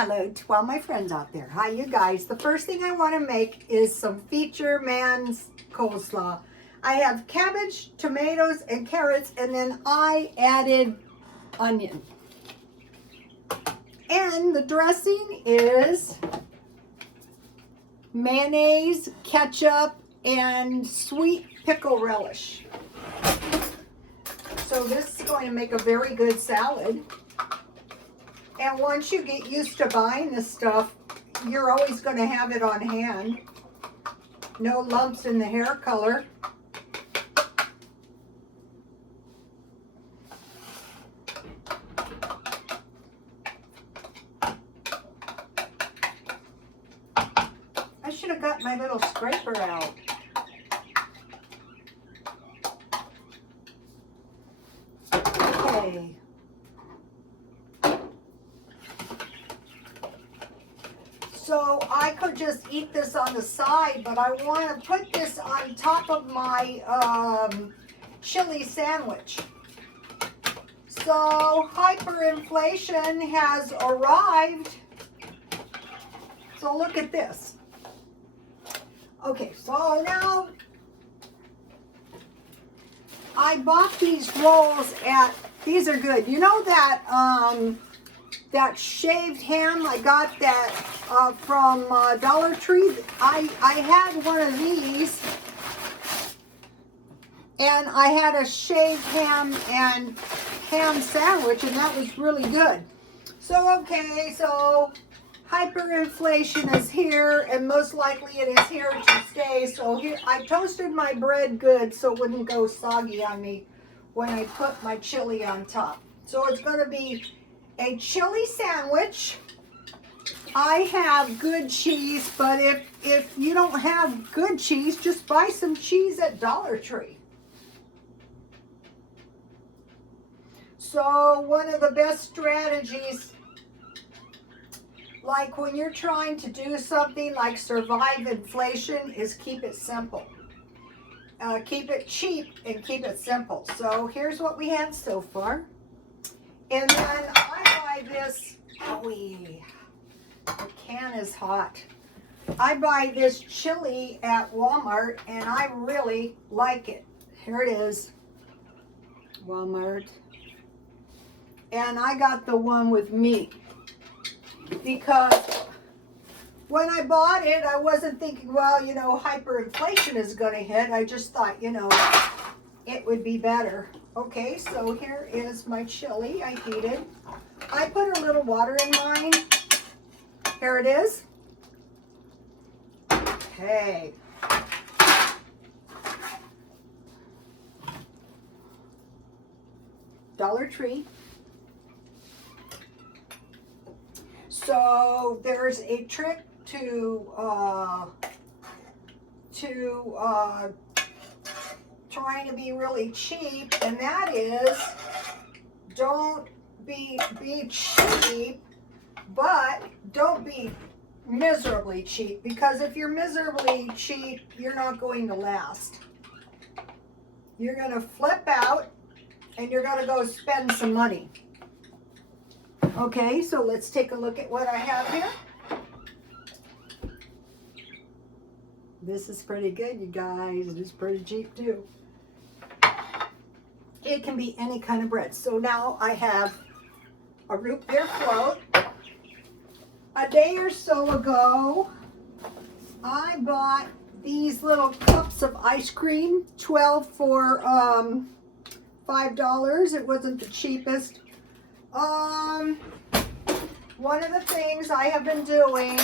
Hello to all my friends out there. Hi, you guys. The first thing I want to make is some Feature Man's coleslaw. I have cabbage, tomatoes, and carrots, and then I added onion. And the dressing is mayonnaise, ketchup, and sweet pickle relish. So this is going to make a very good salad. And once you get used to buying this stuff, you're always going to have it on hand. No lumps in the hair color. I should have got my little scraper out. Okay. So I could just eat this on the side, but I want to put this on top of my chili sandwich. So hyperinflation has arrived. So look at this. Okay, so now I bought these rolls at, these are good. You know that that shaved ham, I got that from Dollar Tree. I had one of these, and I had a shaved ham and ham sandwich, and that was really good. So, okay, so hyperinflation is here, and most likely it is here to stay. So here, I toasted my bread good so it wouldn't go soggy on me when I put my chili on top. So it's going to be a chili sandwich. I have good cheese, but if you don't have good cheese, just buy some cheese at Dollar Tree. So one of the best strategies, like when you're trying to do something like survive inflation, is keep it simple. Keep it cheap and keep it simple. So here's what we have so far. And then I buy this, the can is hot. I buy this chili at Walmart, and I really like it. Here it is, Walmart. And I got the one with meat, because when I bought it, I wasn't thinking, well, you know, hyperinflation is going to hit. I just thought, you know, it would be better. Okay, so here is my chili I heated. I put a little water in mine. Here it is. Okay. Dollar Tree. So there's a trick to trying to be really cheap, and that is don't be cheap, but don't be miserably cheap, because if you're miserably cheap, you're not going to last. You're going to flip out, and you're going to go spend some money. Okay, so let's take a look at what I have here. This is pretty good, you guys. It is pretty cheap too. It can be any kind of bread. So now I have a root beer float. A day or so ago, I bought these little cups of ice cream, 12 for $5. It wasn't the cheapest. One of the things I have been doing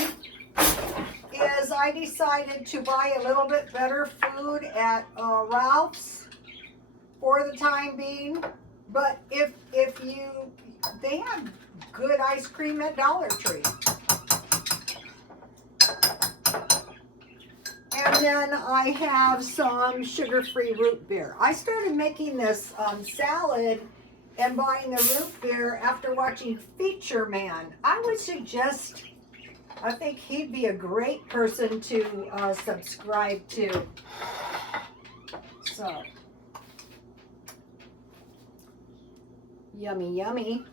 is I decided to buy a little bit better food at Ralph's for the time being. But if they have good ice cream at Dollar Tree. And then I have some sugar-free root beer. I started making this salad and buying the root beer after watching Feature Man. I would suggest, I think he'd be a great person to subscribe to. So, yummy, yummy.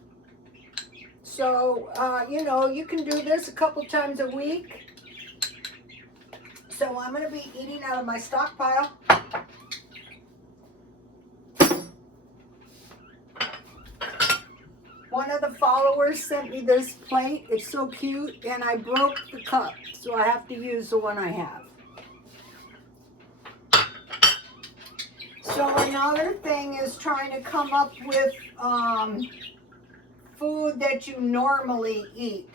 So, you know, you can do this a couple times a week. So I'm going to be eating out of my stockpile. One of the followers sent me this plate. It's so cute, and I broke the cup, so I have to use the one I have. So another thing is trying to come up with food that you normally eat.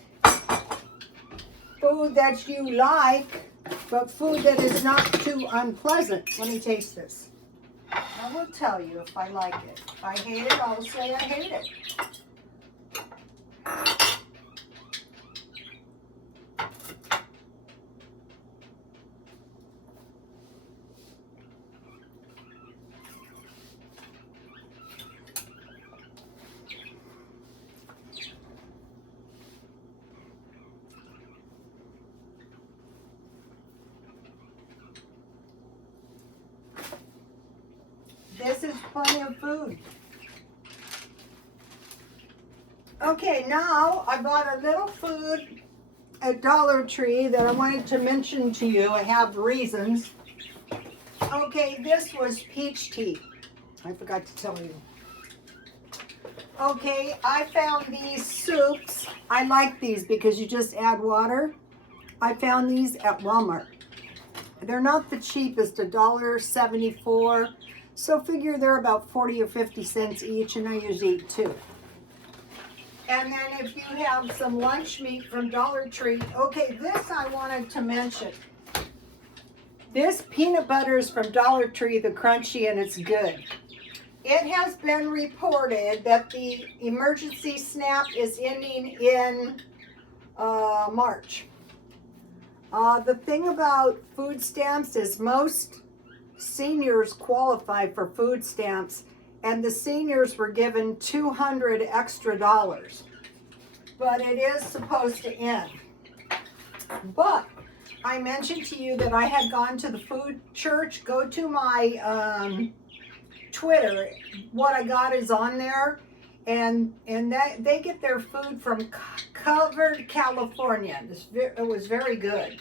Food that you like, but food that is not too unpleasant. Let me taste this. I will tell you if I like it. If I hate it, I'll say I hate it. This is plenty of food. Okay, now I bought a little food at Dollar Tree that I wanted to mention to you. I have reasons. Okay, this was peach tea. I forgot to tell you. Okay, I found these soups. I like these because you just add water. I found these at Walmart. They're not the cheapest, $1.74. So figure they're about 40 or 50 cents each, and I usually eat two. And then if you have some lunch meat from Dollar Tree, okay, this I wanted to mention. This peanut butter is from Dollar Tree, the crunchy, and it's good. It has been reported that the emergency SNAP is ending in March. The thing about food stamps is most seniors qualify for food stamps, and the seniors were given $200 extra. But it is supposed to end. But I mentioned to you that I had gone to the food church. Go to my Twitter. What I got is on there, and that they get their food from Covered, California. It was very good.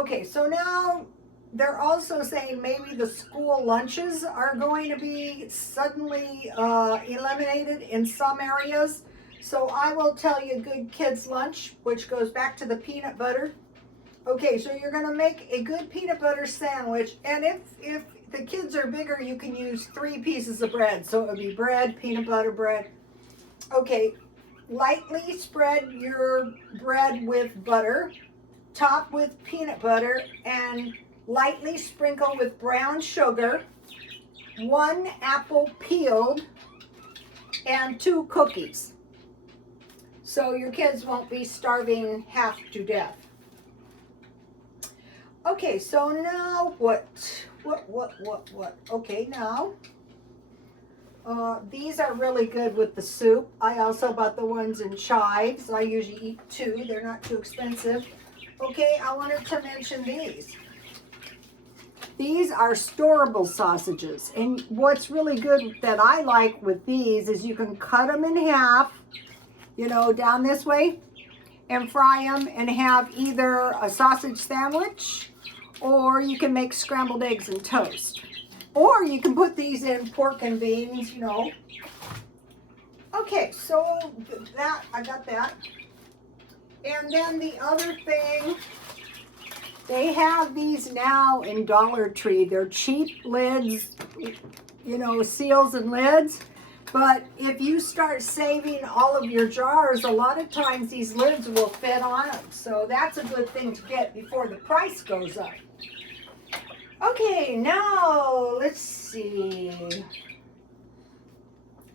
Okay, so now they're also saying maybe the school lunches are going to be suddenly eliminated in some areas. So I will tell you good kids lunch, which goes back to the peanut butter. Okay, so you're going to make a good peanut butter sandwich, and if the kids are bigger, you can use 3 pieces of bread. So it would be bread, peanut butter bread. Okay, lightly spread your bread with butter, top with peanut butter, and lightly sprinkle with brown sugar, 1 apple peeled, and 2 cookies. So your kids won't be starving half to death. Okay, so now what? Okay, now, these are really good with the soup. I also bought the ones in chives. I usually eat 2. They're not too expensive. Okay, I wanted to mention these. These are Storable sausages. And what's really good that I like with these is you can cut them in half, you know, down this way, and fry them and have either a sausage sandwich, or you can make scrambled eggs and toast. Or you can put these in pork and beans, you know. Okay, so that, I got that. And then the other thing, they have these now in Dollar Tree. They're cheap lids, you know, seals and lids. But if you start saving all of your jars, a lot of times these lids will fit on them. So that's a good thing to get before the price goes up. Okay, now let's see.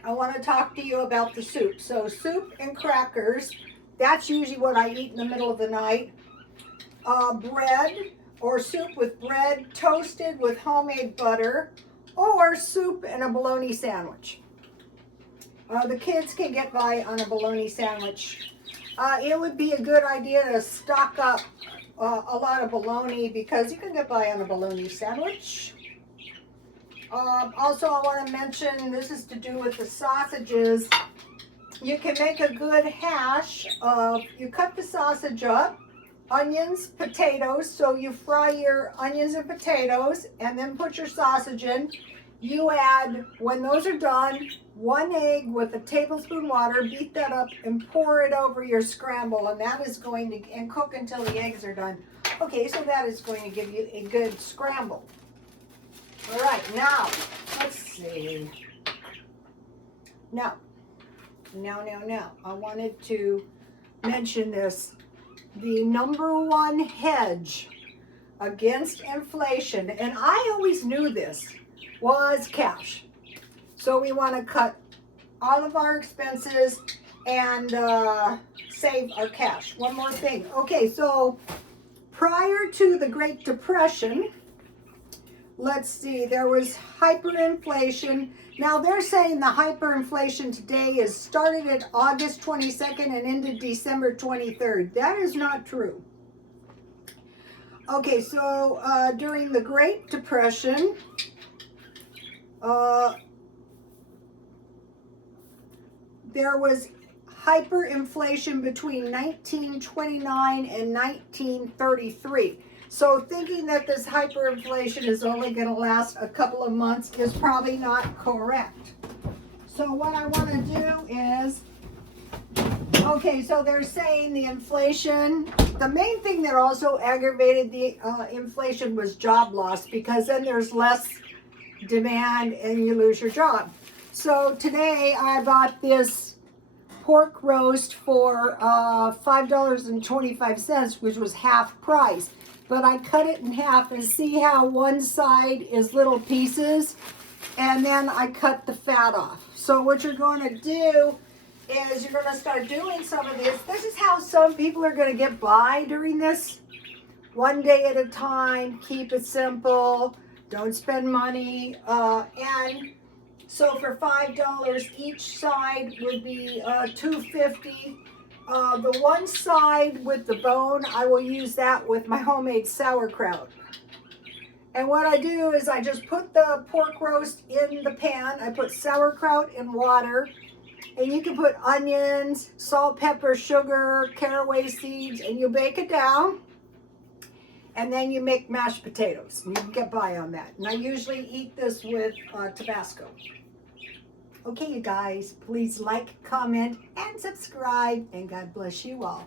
I want to talk to you about the soup. So soup and crackers, that's usually what I eat in the middle of the night. Bread or soup with bread toasted with homemade butter, or soup and a bologna sandwich. The kids can get by on a bologna sandwich. It would be a good idea to stock up a lot of bologna because you can get by on a bologna sandwich. Also, I want to mention, this is to do with the sausages. you can make a good hash of, you cut the sausage up, onions, potatoes, so you fry your onions and potatoes and then put your sausage in. You add, when those are done, 1 egg with a tablespoon water, beat that up and pour it over your scramble, and that is going to, and cook until the eggs are done. Okay, so that is going to give you a good scramble. All right, now, let's see. Now, I wanted to mention this. The #1 hedge against inflation, and I always knew this, was cash. So we want to cut all of our expenses and save our cash. One more thing. Okay, so prior to the Great Depression, let's see, there was hyperinflation. Now they're saying the hyperinflation today is started at August 22nd and ended December 23rd. That is not true. Okay, so during the Great Depression, there was hyperinflation between 1929 and 1933. So thinking that this hyperinflation is only going to last a couple of months is probably not correct. So what I want to do is, okay, so they're saying the inflation, the main thing that also aggravated the inflation was job loss, because then there's less demand and you lose your job. So today I bought this pork roast for $5.25, which was half price. But I cut it in half, and see how one side is little pieces, and then I cut the fat off. So what you're going to do is you're going to start doing some of this. This is how some people are going to get by during this. One day at a time, keep it simple, don't spend money, and so for $5 each side would be $2.50. The one side with the bone, I will use that with my homemade sauerkraut. And what I do is I just put the pork roast in the pan. I put sauerkraut in water, and you can put onions, salt, pepper, sugar, caraway seeds, and you bake it down. And then you make mashed potatoes. You can get by on that. And I usually eat this with Tabasco. Okay, you guys, please like, comment, and subscribe, and God bless you all.